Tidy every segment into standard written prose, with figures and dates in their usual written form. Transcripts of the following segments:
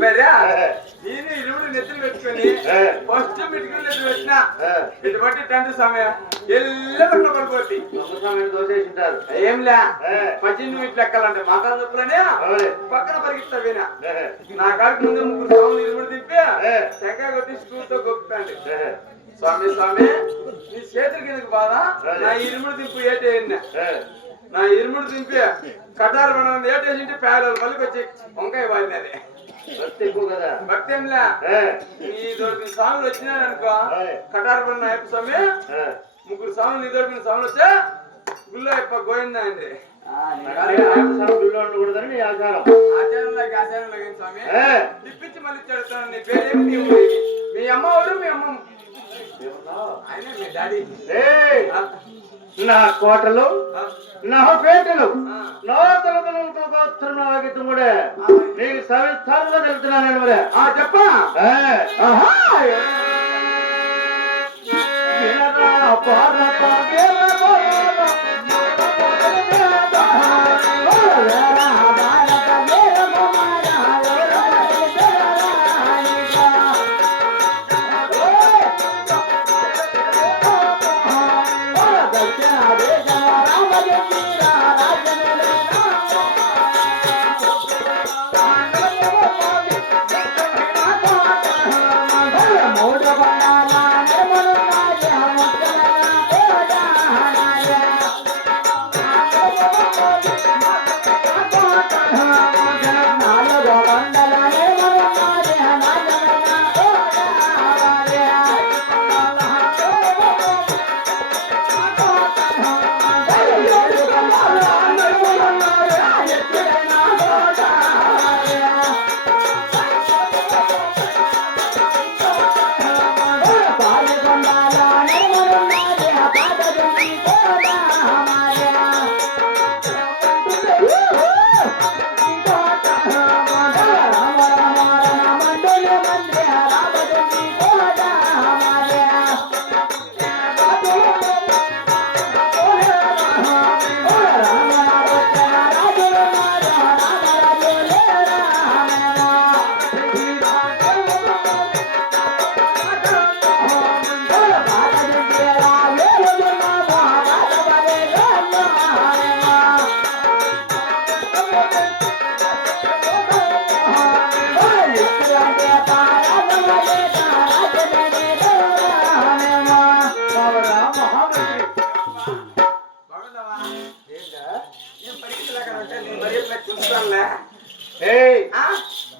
వెళ్ళిపోయారా నేను ఇరువురు నెత్తులు పెట్టుకొని ఫస్ట్ మెడికల్ నెత్తులు పెట్టినా ఇటువంటి టెంట్ సమయం ఎల్లబట్ల పడిపోద్ది దోసేసింటారు ఏంలే 18 మీట్లు ఎక్కాలంటే మాకాల నొప్పులనే పక్కన పరిగెత్తా వినా నా కాడికి ముందు ముగ్గురు సాములు ఇరువురు తిప్పి టెంకాయ కొట్టి స్కూల్తో గొప్పండి స్వామి స్వామి నీ చేతులకి ఎందుకు బాధ నా ఇరుముడు దింపు ఏటేయన్నా నా ఇరుముడు దింపి కటారు పడడం ఏటేసింటే పేదలు మళ్ళీ వచ్చి వంకాయ వాడినది భక్తి ఎక్కువ కదా భక్తి ఏంలే నీ దొరికిన స్వాములు వచ్చినాడు అనుకో కటారు పడిన అయ్యప్ప స్వామి ముగ్గురు స్వాములు నీ దొరికిన స్వాములు వచ్చా గుళ్ళో అయ్యప్ప గోయిందా అండి గుళ్ళో ఉండకూడదని నీ ఆచారం ఆచారంలాగే స్వామి తిప్పించి మళ్ళీ చెడుతాను నీ పేరేమి నీ ఊరేమి మీ అమ్మ వాడు మీ అమ్మమ్మ ఆయన మీ డాడీ నా కోటలు నా పేటలు నా తలతలంతో గోత్రం కూడా నీకు సవిస్తారంగా తెలుస్తున్నాను మరి చెప్పా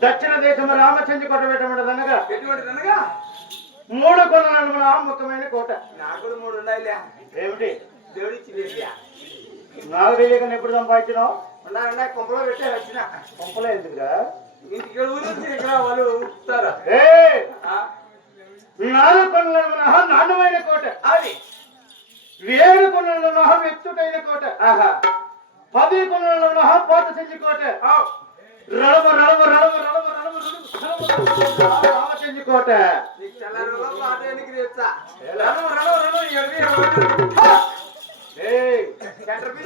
దక్షిణ దేశం రామచంద్ర కోట పెట్టమన్నదనగా ఎటువంటిదనగా 3 కొనల ముఖ్యమైన కోట నాకు 3 ఉన్నాయిలే ఏమిటి దేవుడిచ్చి నాకు తెలియక ఎప్పుడు సంపాదించినావు ఉన్నా కొంపలో పెట్టే వచ్చిన కొంపలో ఎందుకురా ఇంటికి ఊరు ఇక్కడ వాళ్ళు ఊపుతారా 4 కొనల నాణ్యమైన కోట అది 7 కొనల ఎత్తుటైన కోట 10 కొనల పాత చెంచి కోట రడవ రడవ రడవ రడవ రడవ రామచంద్ర కోట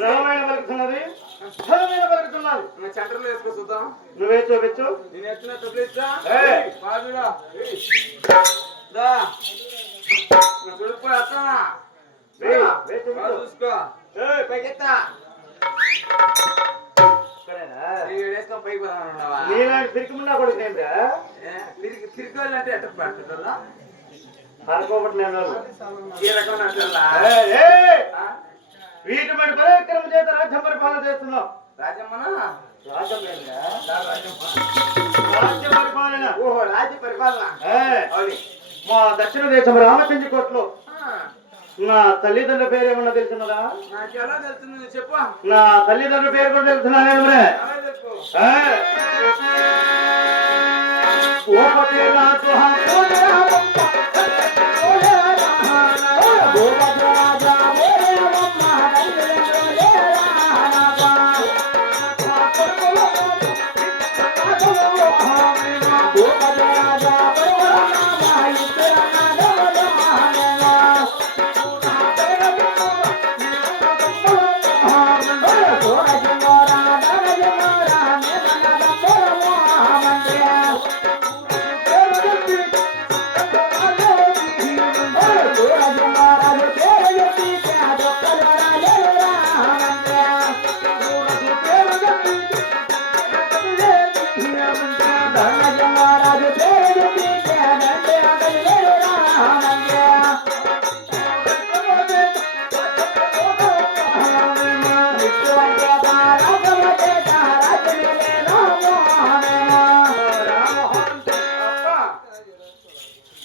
రడమైన పలుకుతున్నది స్థలమైన పలుకుతున్నది సెంటర్లో వేసుకో చూద్దాం నువ్వే చూపించు నేను ఎత్తున తప్పిస్తా చూడిపోయి వస్తానా చూసుకో పైకెత్తా తిరిగిమున్నా కూడా తిరిగోళ్ళంటే ఎట్ట పడుతుందా వీటి మరి పరాక్రమం చేత రాజ్యం పరిపాలన చేస్తున్నాం రాజమ్మన రాజ్య పరిపాలన ఓహో రాజ్య పరిపాలన మా దక్షిణ దేశం రామచంద్ర కోటలో నా తల్లిదండ్రుల పేరు ఏమన్నా తెలుసున్నదా నాకు ఎలా తెలుస్తుంది చెప్పు నా తల్లిదండ్రుల పేరు కూడా తెలుసున్నా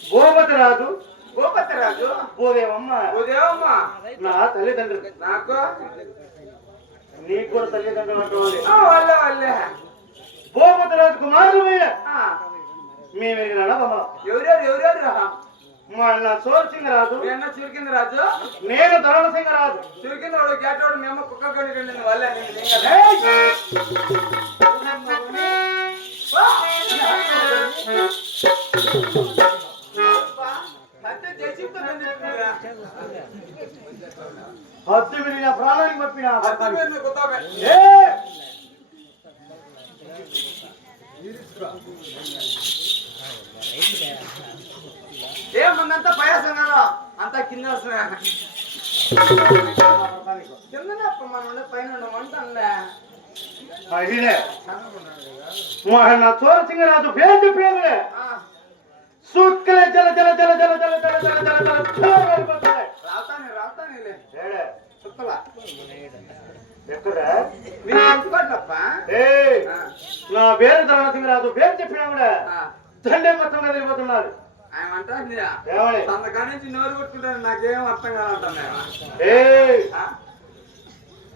గోపతిరాజు గోపతిరాజు భూదేవమ్మ ఉదయమ్మ నా తల్లిదండ్రులు. నాకు నీకు కూడా తల్లిదండ్రులు అంటుంది. వాళ్ళే వాళ్ళే భూపతిరాజు కుమారుడు ఆ, మేము ఎవరెవరు మా అన్న సోరసింగరాజు, మీ అన్న చురికింది రాజు, నేను ధరణసింగరాజు. చురికింది వాడు గేటవాడు మేము కుక్క కడుకండి వాళ్ళే హద్దు మీరు నా ప్రాణానికి పంపిన ఏముందంతా పయాసం కదా అంతా కింద వస్తున్నా కిందనే మన పైన వంటలే మా అన్న సోరసింగరాజు పేరు పేరులే సుక్కలే జల జల జల జల జల జల జల జల జల వెళ్ళిపోతున్నాయి. రావుతానే ఏడే చుక్కలా ఎక్కడ ఏయ్ నా పేరు ధరణసింగరాజు పేరు చెప్పినా కూడా దండే మొత్తం వెళ్ళిపోతున్నారు. ఆయన అంటారు ఏమని అంతకాడి నుంచి నోరు కొట్టుకుంటాను నాకేం అర్థం కాదంటున్నా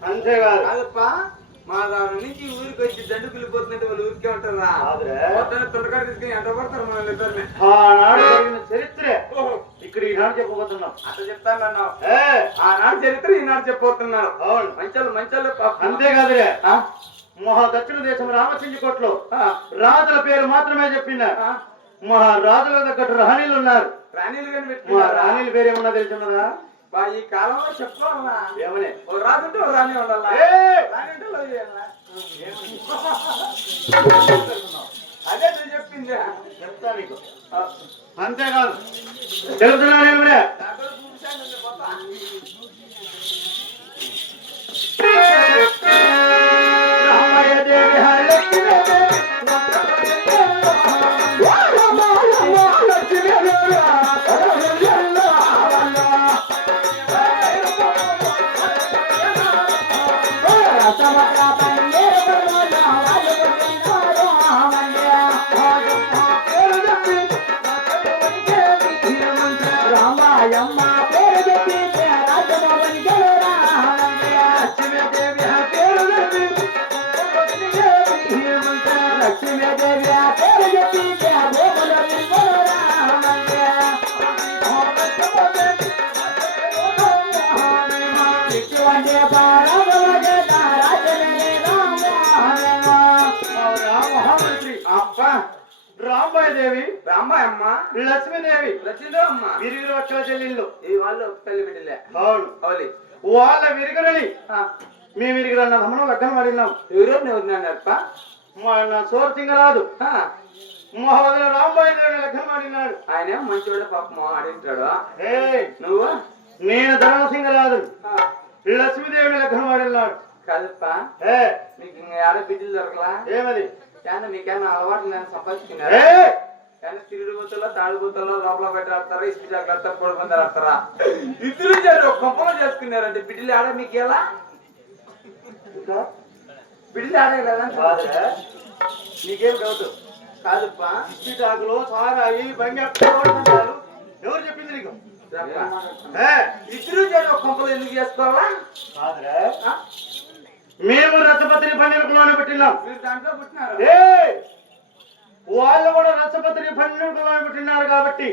అంతేకాదు కాదప్పా మా దాని నుంచి ఊరికి వచ్చి దండు పిల్లిపోతున్నట్టు వాళ్ళు ఊరికే ఉంటారా తొండకాడ తీసుకుని ఎంట పడతారు మన ఇద్దరిని ఆనాడు జరిగిన చరిత్రే ఇక్కడ ఈనాడు చెప్పబోతున్నాం. అట్లా చెప్తాను అన్నావు ఆనాడు చరిత్ర ఈనాడు చెప్పబోతున్నావు. అవును మంచాలు అంతేకాదులే మహా దక్షిణ దేశం రామచంద్రకోటలో రాజుల పేరు మాత్రమే చెప్పిందా మహా రాజుల తగ్గట్టు రాణీలు ఉన్నారు. రాణీలు కానీ మా పెట్టి రాణీల పేరు ఏమన్నా తెలుసున్నదా? ఈ కాలంలో చెప్పుకోవాలా ఏమని ఓ రాజు ఉంటే ఓ రాణి ఉండాలా రాణి ఉంటే లవ్ చేయాలా అదే నువ్వు చెప్పింది చెప్తా నీకు. అంతేకాదు తెలుస్తున్నా నేను కూడా రామయ్య దేవి రామాయదేవి రామాయమ్మ లక్ష్మీదేవి లక్ష్మీదేవమ్మ విరుగురు అక్కల చెల్లెళ్ళు ఈ వాళ్ళు తల్లి బిడ్డలే అవును అవులి వాళ్ళ విరుగురని మేము విరుగురన్న తమ్ముడు లగ్గం పడినాం. ఎవరన్నారప్ప మా అన్న సోరసింగరాజు మా వదిన రామాయదేవి లగ్గం పడినాడు. ఆయన మంచివాడు పాపం ఆడింటాడు. నువ్వు నేను ధర్మసింగరాజు లక్ష్మీదేవిని లగ్గం పడినాడు కాదప్ప మీకు ఇంకా ఆడ బిడ్డలు దొరకలా ఏమది కానీ మీకేనా అలవాటు నేను సంపాదించుకున్నారా కానీ తిరుగు బుద్ధలో తాడు బుద్ధలో లోపల పెట్టాడతారా ఇసుకు జాగ్రత్త పొడి పొందరు ఆడతారా ఇద్దరు చేరు గొప్పగా చేసుకున్నారంటే బిడ్డలు ఆడ మీకు ఎలా బిడ్డలు ఆడలేదా నీకేం డౌట్ కాదప్పా ఇసుకుటాకులు సారాయి బంగారు ఎవరు చెప్పింది నీకు? ఇద్దరు చేరు కొంపలు ఎందుకు చేసుకోవాలా మేము రసపత్రి పండుగలోనే పెట్టినాం. మీరు దాంట్లో పుట్టినారు వాళ్ళు కూడా రసపత్రి పండుగలోనే పుట్టినారు కాబట్టి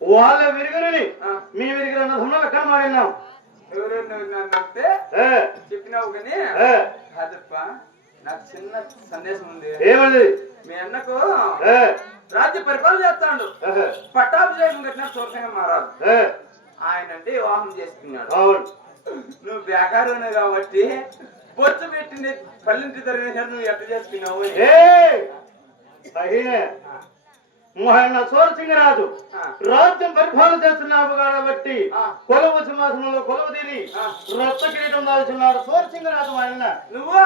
వాళ్ళ విరుగురిని మీ విరుగురు అన్న లెక్క మాడినాం. ఎవరెవరితే చెప్పినావు కానీ కాదప్ప నాకు చిన్న సందేశం ఉంది. ఏమండి మీ అన్నకు రాజ్య పరిపాలన చేస్తాడు పట్టాభిషేకం కట్టిన సోరసింగ మహారాజు ఆయన అంటే వివాహం చేసుకున్నాడు. అవును నువ్వు బేకారునే కాబట్టి బొచ్చు పెట్టింది పల్లింటి తరిగిన నువ్వు ఎట్ట చేసుకున్నావు అయినే మోహన్న సోరసింగరాజు రాజ్యం పరిపాలన చేస్తున్నావు కాబట్టి కొలువు సింహాసనంలో కొలువు తీరి రక్త కిరీటం దాల్చున్నాడు సోరసింగరాజు ఆయన నువ్వు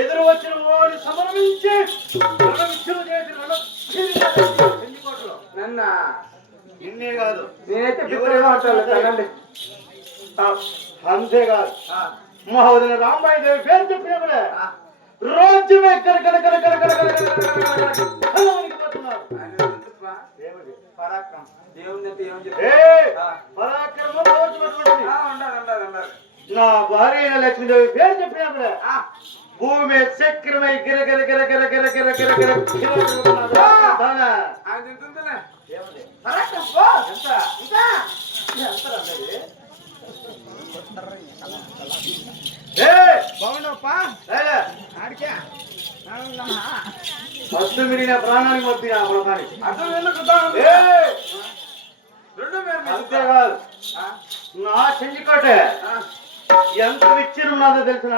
ఎదురు వచ్చిన వాడిని సమర్పించి నన్న ఇన్నే కాదు నేనైతే పిల్లలు అంతేకాదు మహోదయ రాంబాయి దేవి పేరు చెప్పినప్పుడే రాజ్యమే నా భార్య లక్ష్మీదేవి పేరు చెప్పినప్పుడే భూమి చక్రమై గిర గిర గిర గిర గిర గిర గిర గిర ఫస్ట్ మీరు నా ప్రాణానికి పంపిన అంతేకాదు నా చెంజికోట ఎంత విచ్చిరున్నదో తెలిసిన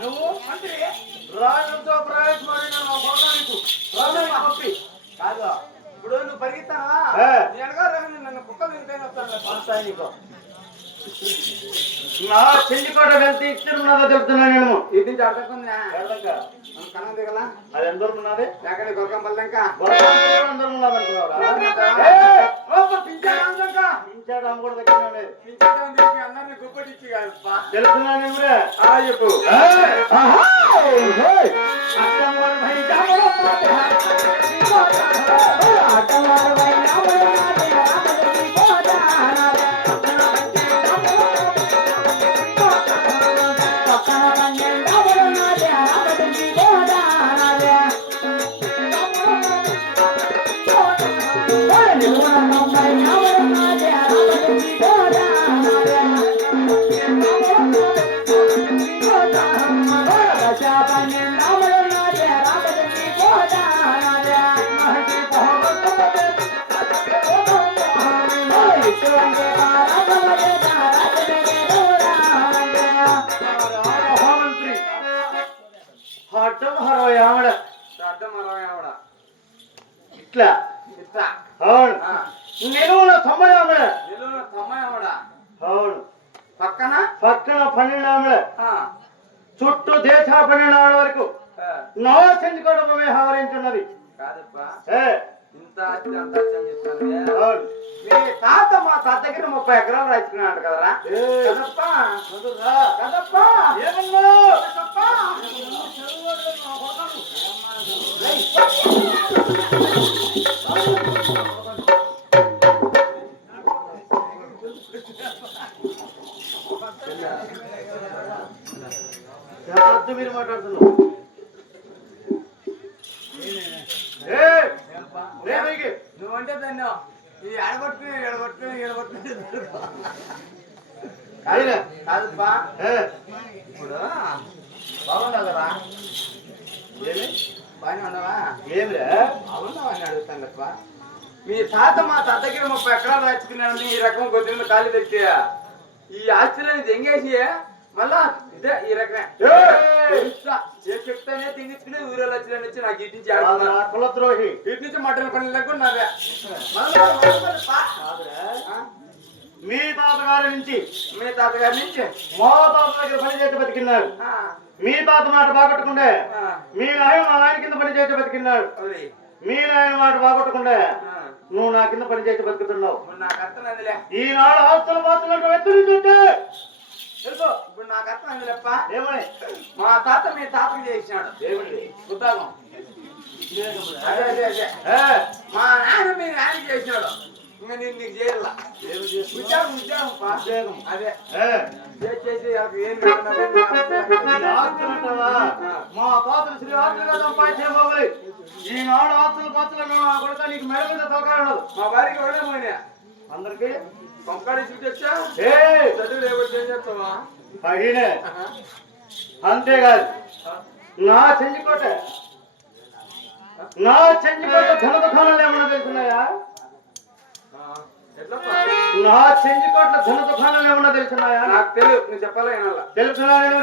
నువ్వు రాజుతో ప్రవేశపడిన నా భోగానికి ప్రాణానికి పంపి కాదు ఇప్పుడు నువ్వు పరిగెత్తావా నన్ను కుక్కలు ఇంకైనా వస్తాను నీకు నా చెంజికోట ఎంత ఇచ్చిరున్నదో చెప్తున్నా నేను ఇది నుంచి అర్థకుందా కనం దిగలా అది ఎందరు ఉన్నది ఎక్కడ గొరకం పల్లెంక అందరూ ఉన్నది అనుకున్నారా అందరినీ గుప్పటిచ్చి తెలుసున్నా నేను చెప్పు ఇట్లా అవును నిలువున తొంభై ఆమెడ అవును పక్కన పక్కన 12 ఆమెడ చుట్టూ దేశ 12 ఆమెడ వరకు నవ చెంచుకోవడమే హారించున్నది కాదప్పా ఏ ఇంత అంత చెప్తాను మీ తాత మా తాత దగ్గర 30 ఎకరాలు రాసుకున్నాడు కదరా కదప్పా కదప్పా ఏమన్నా మీరు మాట్లాడుతున్నావు నువ్వంటే దాన్ని ఈ ఎడగొట్టుకుని కాదుప్పా ఇప్పుడు బాగున్నావు కదా ఏమి బాగానే ఉన్నావా ఏమిరా బాగున్నావా అని అడుగుతాను తప్ప మీ తాత మా తాత దగ్గర 30 ఎకరాలు రాసుకున్నాడని ఈ రకం కొద్దిగా ఖాళీ తెచ్చి ఈ ఆస్తిని దెంగేసి మళ్ళా ఇదే ఈ రకమే చెప్తానే తింగించుకుని ఊరేళ్ళు వచ్చిన నుంచి నాకు ఇటు నుంచి కులద్రోహి ఇటు నుంచి మటన్ పని లేకుండా నాదే మీ తాతగారి నుంచి మీ తాతగారి నుంచి మా తాత దగ్గర పని చేసి బతికిన్నాడు మీ తాత మాట బాగొట్టుకుండే మీ నాయన మా నాయన కింద పని చేసి బతికిన్నాడు మీ నాయన మాట బాగొట్టుకుండే నువ్వు నా కింద పని చేసి బతుకుతున్నావు నాకు అర్థమైందిలే ఈనాడు ఆస్తులు మాత్రం ఎత్తులుంటే ఇప్పుడు నాకు అర్థమైంది లేప్ప ఏమని మా తాత మీ తాతకి చేసినాడు ఏమిటి ఉద్యోగం అదే అదే అదే మా నాయన మీ నాయన చేసినాడు ఇంకా నేను నీకు చేయాల ఉద్యోగం ఉద్యోగం అదే చేసి ఏం మా తాతలు శ్రీ ఆస్తులుగా సంపాదించేపోవాలి ఈనాడు ఆస్తులు పాత్రలు నా కొడుక నీకు మెడ మీద తోకాడు మా భార్యకి ఒకటే పోయినా అందరికి పంపాడి చూపించా చదువు లేకపోతే ఏం చేస్తావా అయినే అంతేకాదు నా చెంచుకోట ధన దుకాణాలు ఏమన్నా తెలుసున్నాయా ఎట్లా స్వామి? నా చెంచుకోట్ల ధన దుకాణాలు ఏమన్నా తెలుసున్నాయా? నాకు తెలియదు, నువ్వు చెప్పాలా ఏమన్నా? తెలుసున్నా నేను